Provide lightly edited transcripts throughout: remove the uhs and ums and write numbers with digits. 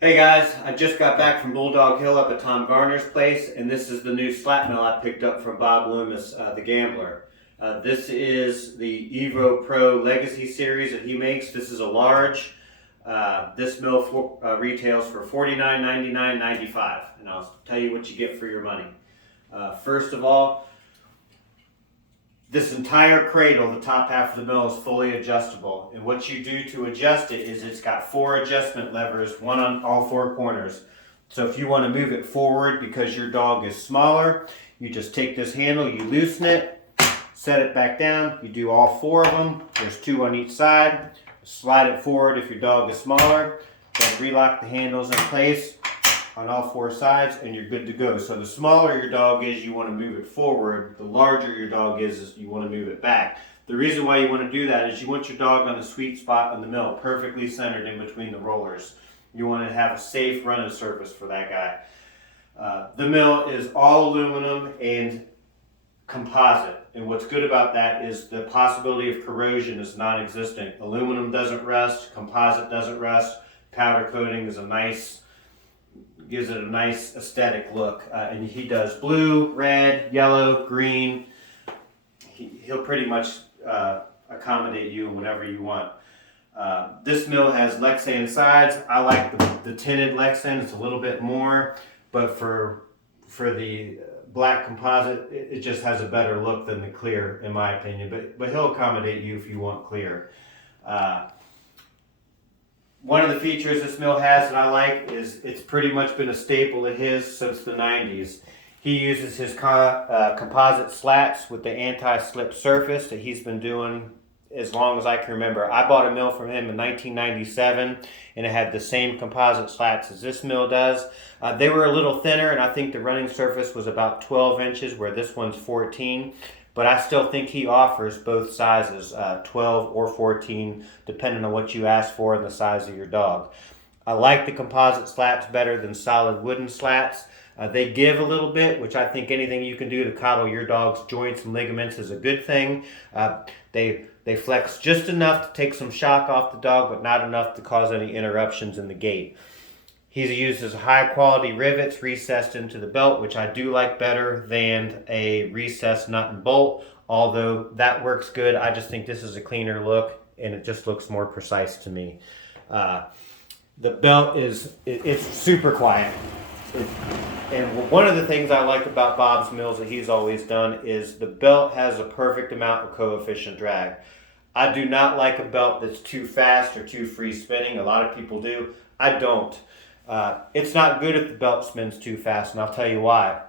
Hey guys, I just got back from Bulldog Hill up at Tom Garner's place, and this is the new slat mill I picked up from Bob Loomis, the gambler. This is the Evo Pro Legacy series that he makes. This is a large. This mill retails for $49.99.95, and I'll tell you what you get for your money. First of all, this entire cradle, the top half of the mill, is fully adjustable. And what you do to adjust it is it's got 4 adjustment levers, one on all 4 corners. So if you want to move it forward because your dog is smaller, you just take this handle, you loosen it, set it back down, you do all 4 of them. There's 2 on each side. Slide it forward if your dog is smaller, then relock the handles in place on all 4 sides, and you're good to go. So the smaller your dog is, you want to move it forward. The larger your dog is you want to move it back. The reason why you want to do that is you want your dog on the sweet spot on the mill, perfectly centered in between the rollers. You want to have a safe running surface for that guy. The mill is all aluminum and composite, and what's good about that is the possibility of corrosion is non-existent. Aluminum doesn't rust, composite doesn't rust, powder coating is gives it a nice aesthetic look. And he does blue, red, yellow, green. He'll pretty much accommodate you in whatever you want. This mill has Lexan sides. I like the tinted Lexan. It's a little bit more, but for the black composite, it just has a better look than the clear, in my opinion. But he'll accommodate you if you want clear. One of the features this mill has that I like is it's pretty much been a staple of his since the 90s. He uses his composite slats with the anti-slip surface that he's been doing as long as I can remember. I bought a mill from him in 1997, and it had the same composite slats as this mill does. They were a little thinner, and I think the running surface was about 12 inches, where this one's 14. But I still think he offers both sizes, 12 or 14, depending on what you ask for and the size of your dog. I like the composite slats better than solid wooden slats. They give a little bit, which I think anything you can do to coddle your dog's joints and ligaments is a good thing. They flex just enough to take some shock off the dog, but not enough to cause any interruptions in the gait. He uses high quality rivets recessed into the belt, which I do like better than a recessed nut and bolt, although that works good. I just think this is a cleaner look, and it just looks more precise to me. The belt it's super quiet. And one of the things I like about Bob's mills that he's always done is the belt has a perfect amount of coefficient drag. I do not like a belt that's too fast or too free spinning. A lot of people do. I don't. It's not good if the belt spins too fast, and I'll tell you why.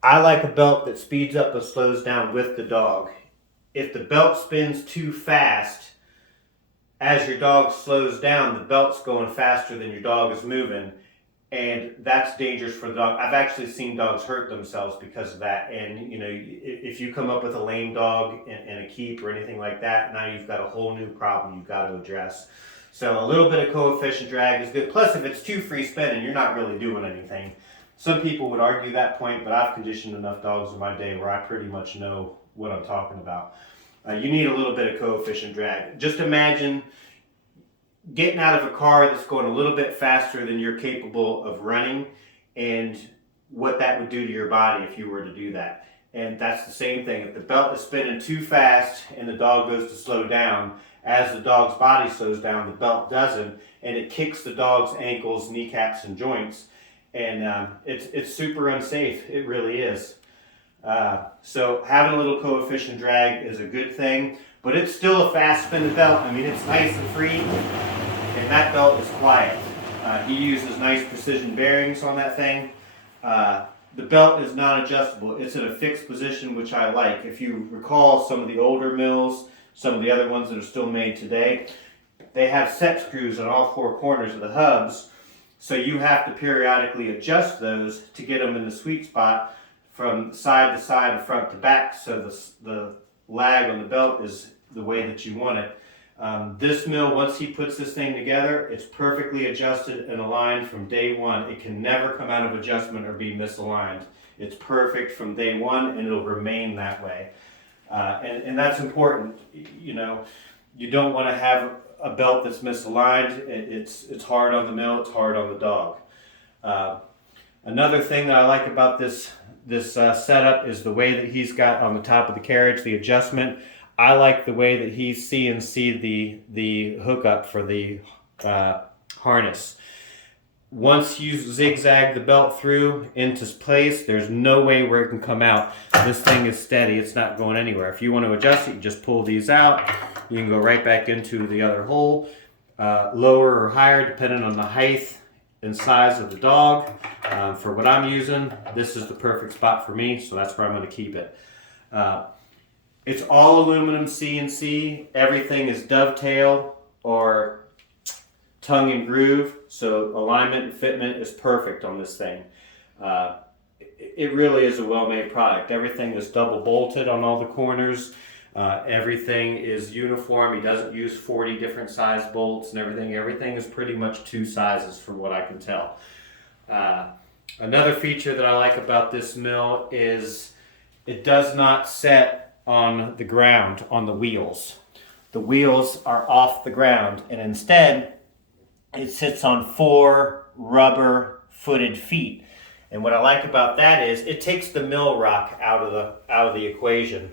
I like a belt that speeds up and slows down with the dog. If the belt spins too fast, as your dog slows down, the belt's going faster than your dog is moving, and that's dangerous for the dog. I've actually seen dogs hurt themselves because of that, and if you come up with a lame dog in a keep or anything like that, now you've got a whole new problem you've got to address. So a little bit of coefficient drag is good. Plus, if it's too free spinning, you're not really doing anything. Some people would argue that point, but I've conditioned enough dogs in my day where I pretty much know what I'm talking about. You need a little bit of coefficient drag. Just imagine getting out of a car that's going a little bit faster than you're capable of running, and what that would do to your body if you were to do that. And that's the same thing. If the belt is spinning too fast and the dog goes to slow down, as the dog's body slows down, the belt doesn't, and it kicks the dog's ankles, kneecaps, and joints. And it's super unsafe. It really is. So having a little coefficient drag is a good thing, but it's still a fast spinning belt. I mean, it's nice and free, and that belt is quiet. He uses nice precision bearings on that thing. The belt is non-adjustable. It's in a fixed position, which I like. If you recall some of the older mills, some of the other ones that are still made today, they have set screws on all 4 corners of the hubs, so you have to periodically adjust those to get them in the sweet spot from side to side and front to back, so the lag on the belt is the way that you want it. This mill, once he puts this thing together, it's perfectly adjusted and aligned from day one. It can never come out of adjustment or be misaligned. It's perfect from day one, and it'll remain that way. And that's important. You don't want to have a belt that's misaligned, it's hard on the mill, it's hard on the dog. Another thing that I like about this setup is the way that he's got on the top of the carriage, the adjustment. I like the way that he's CNC'd the hookup for the harness. Once you zigzag the belt through into place, there's no way where it can come out. This thing is steady, it's not going anywhere. If you want to adjust it, you just pull these out. You can go right back into the other hole, lower or higher depending on the height and size of the dog. For what I'm using, this is the perfect spot for me, so that's where I'm going to keep it. It's all aluminum CNC. Everything is dovetail or tongue and groove, so alignment and fitment is perfect on this thing. It really is a well-made product. Everything is double bolted on all the corners. Everything is uniform. He doesn't use 40 different size bolts and everything. Everything is pretty much two sizes from what I can tell. Another feature that I like about this mill is it does not set on the ground on the wheels. The wheels are off the ground, and instead it sits on 4 rubber footed feet. And what I like about that is it takes the mill rock out of the equation.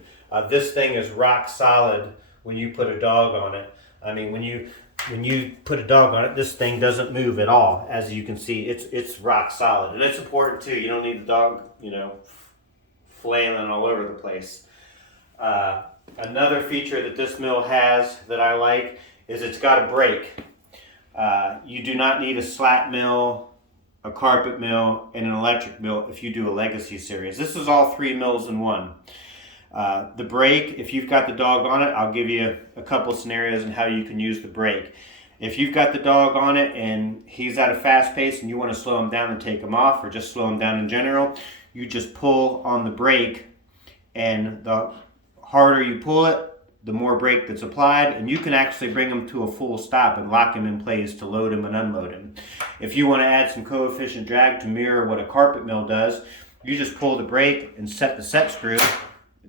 This thing is rock solid when you put a dog on it. I mean, when you put a dog on it, this thing doesn't move at all. As you can see, it's rock solid, and it's important too. You don't need the dog, flailing all over the place. Another feature that this mill has that I like is it's got a brake. You do not need a slat mill, a carpet mill, and an electric mill if you do a legacy series. This is all 3 mills in one. The brake, if you've got the dog on it, I'll give you a couple scenarios on how you can use the brake. If you've got the dog on it and he's at a fast pace and you want to slow him down and take him off, or just slow him down in general, you just pull on the brake, and the harder you pull it, the more brake that's applied, and you can actually bring him to a full stop and lock him in place to load him and unload him. If you want to add some coefficient drag to mirror what a carpet mill does, you just pull the brake and set the set screw.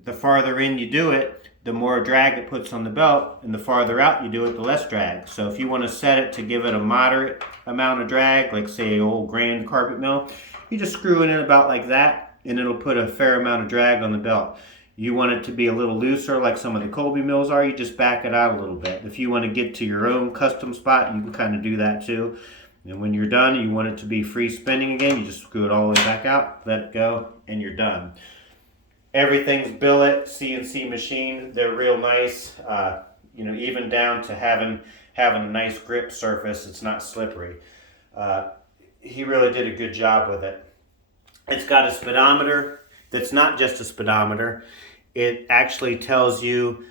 The farther in you do it, the more drag it puts on the belt, and the farther out you do it, the less drag. So if you want to set it to give it a moderate amount of drag, like say an old grand carpet mill, you just screw it in about like that, and it'll put a fair amount of drag on the belt. You want it to be a little looser like some of the Colby mills are, you just back it out a little bit. If you want to get to your own custom spot, you can kind of do that too. And when you're done, you want it to be free spinning again, you just screw it all the way back out, let it go, and you're done. Everything's billet, CNC machine. They're real nice, even down to having a nice grip surface. It's not slippery. He really did a good job with it. It's got a speedometer that's not just a speedometer. It actually tells you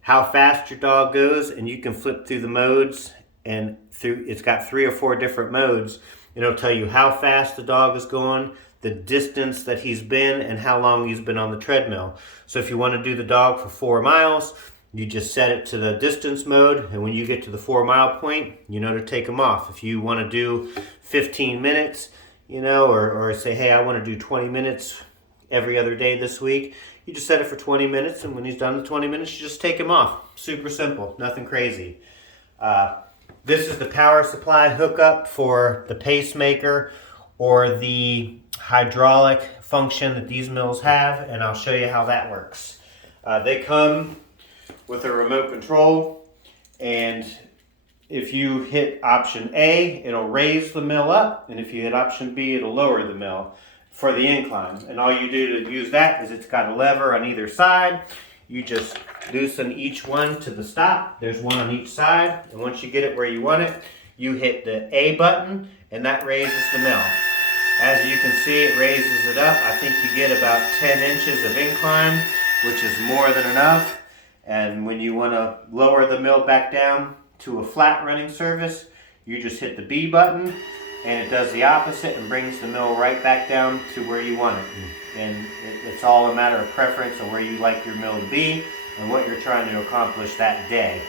how fast your dog goes, and you can flip through the modes, and it's got 3 or 4 different modes. It'll tell you how fast the dog is going, the distance that he's been, and how long he's been on the treadmill. So if you want to do the dog for 4 miles, you just set it to the distance mode, and when you get to the 4 mile point, you know to take him off. If you want to do 15 minutes, or say, hey, I want to do 20 minutes every other day this week, you just set it for 20 minutes, and when he's done the 20 minutes, you just take him off. Super simple, nothing crazy. This is the power supply hookup for the pacemaker or the hydraulic function that these mills have, and I'll show you how that works. They come with a remote control, and if you hit option A, it'll raise the mill up, and if you hit option B, it'll lower the mill for the incline. And all you do to use that is it's got a lever on either side. You just loosen each one to the stop. There's one on each side, and once you get it where you want it, you hit the A button, and that raises the mill. As you can see, it raises it up. I think you get about 10 inches of incline, which is more than enough. And when you want to lower the mill back down to a flat running surface, you just hit the B button, and it does the opposite and brings the mill right back down to where you want it. And it's all a matter of preference of where you like your mill to be and what you're trying to accomplish that day.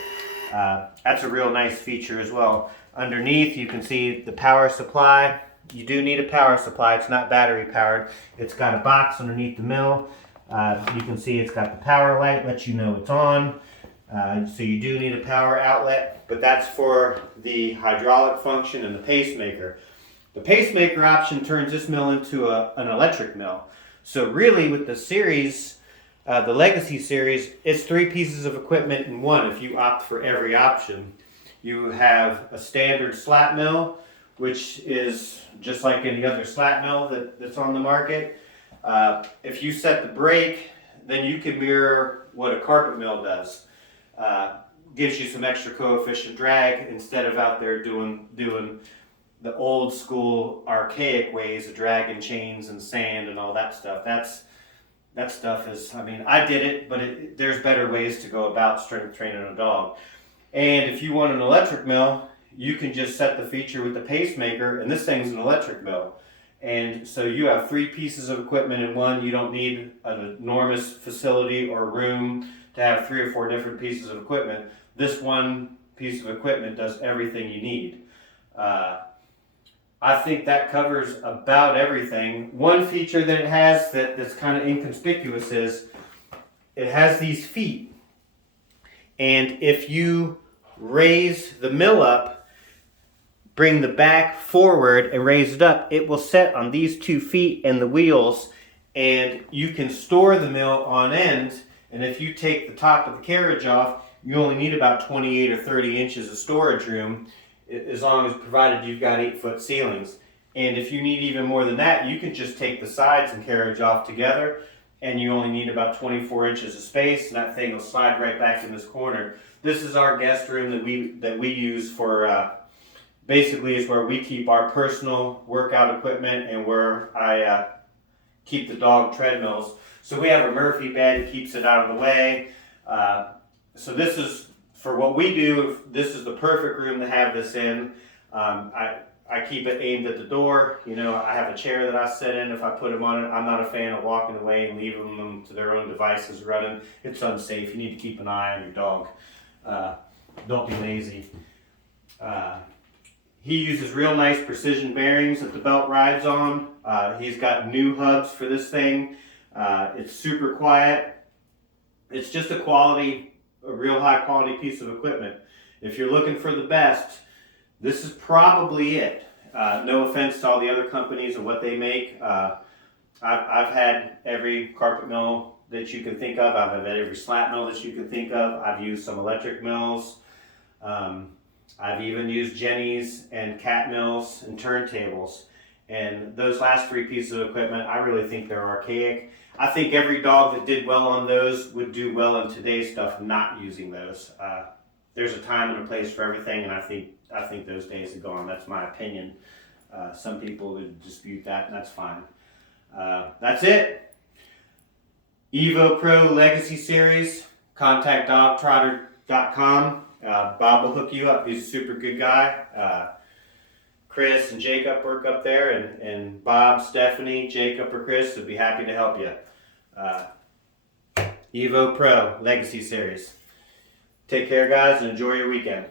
That's a real nice feature as well. Underneath, you can see the power supply. You do need a power supply. It's not battery powered. It's got a box underneath the mill. You can see it's got the power light, lets you know it's on. So you do need a power outlet, but that's for the hydraulic function and the pacemaker. The pacemaker option turns this mill into an electric mill. So really with the series, the Legacy series, it's 3 pieces of equipment in one if you opt for every option. You have a standard slat mill, which is just like any other slat mill that's on the market. If you set the brake, then you can mirror what a carpet mill does. Gives you some extra coefficient drag instead of out there doing the old school archaic ways of dragging chains and sand and all that stuff. That stuff is, I mean, I did it, but there's better ways to go about strength training a dog. And if you want an electric mill, you can just set the feature with the pacemaker, and this thing's an electric mill. And so you have 3 pieces of equipment in one. You don't need an enormous facility or room to have 3 or 4 different pieces of equipment. This one piece of equipment does everything you need. I think that covers about everything. One feature that it has that's kind of inconspicuous is it has these feet. And if you raise the mill up, bring the back forward and raise it up, it will set on these 2 feet and the wheels, and you can store the mill on end. And if you take the top of the carriage off, you only need about 28 or 30 inches of storage room, as long as provided you've got 8-foot ceilings. And if you need even more than that, you can just take the sides and carriage off together, and you only need about 24 inches of space, and that thing will slide right back in this corner. This is our guest room that we use for basically is where we keep our personal workout equipment and where I keep the dog treadmills. So we have a Murphy bed that keeps it out of the way. So this is, for what we do, this is the perfect room to have this in. I keep it aimed at the door. You know, I have a chair that I sit in if I put them on it. I'm not a fan of walking away and leaving them to their own devices running. It's unsafe. You need to keep an eye on your dog. Don't be lazy. He uses real nice precision bearings that the belt rides on. He's got new hubs for this thing. It's super quiet. It's just a real high quality piece of equipment. If you're looking for the best, this is probably it. No offense to all the other companies and what they make. I've had every carpet mill that you can think of. I've had every slat mill that you can think of. I've used some electric mills. I've even used Jennies and cat mills and turntables. And those last 3 pieces of equipment, I really think they're archaic. I think every dog that did well on those would do well in today's stuff not using those. There's a time and a place for everything, and I think those days are gone. That's my opinion. Some people would dispute that, and that's fine. That's it. Evo Pro Legacy Series. Contact dogtrotter.com. Bob will hook you up. He's a super good guy. Chris and Jacob work up there, and Bob, Stephanie, Jacob, or Chris would be happy to help you. Evo Pro Legacy Series. Take care, guys, and enjoy your weekend.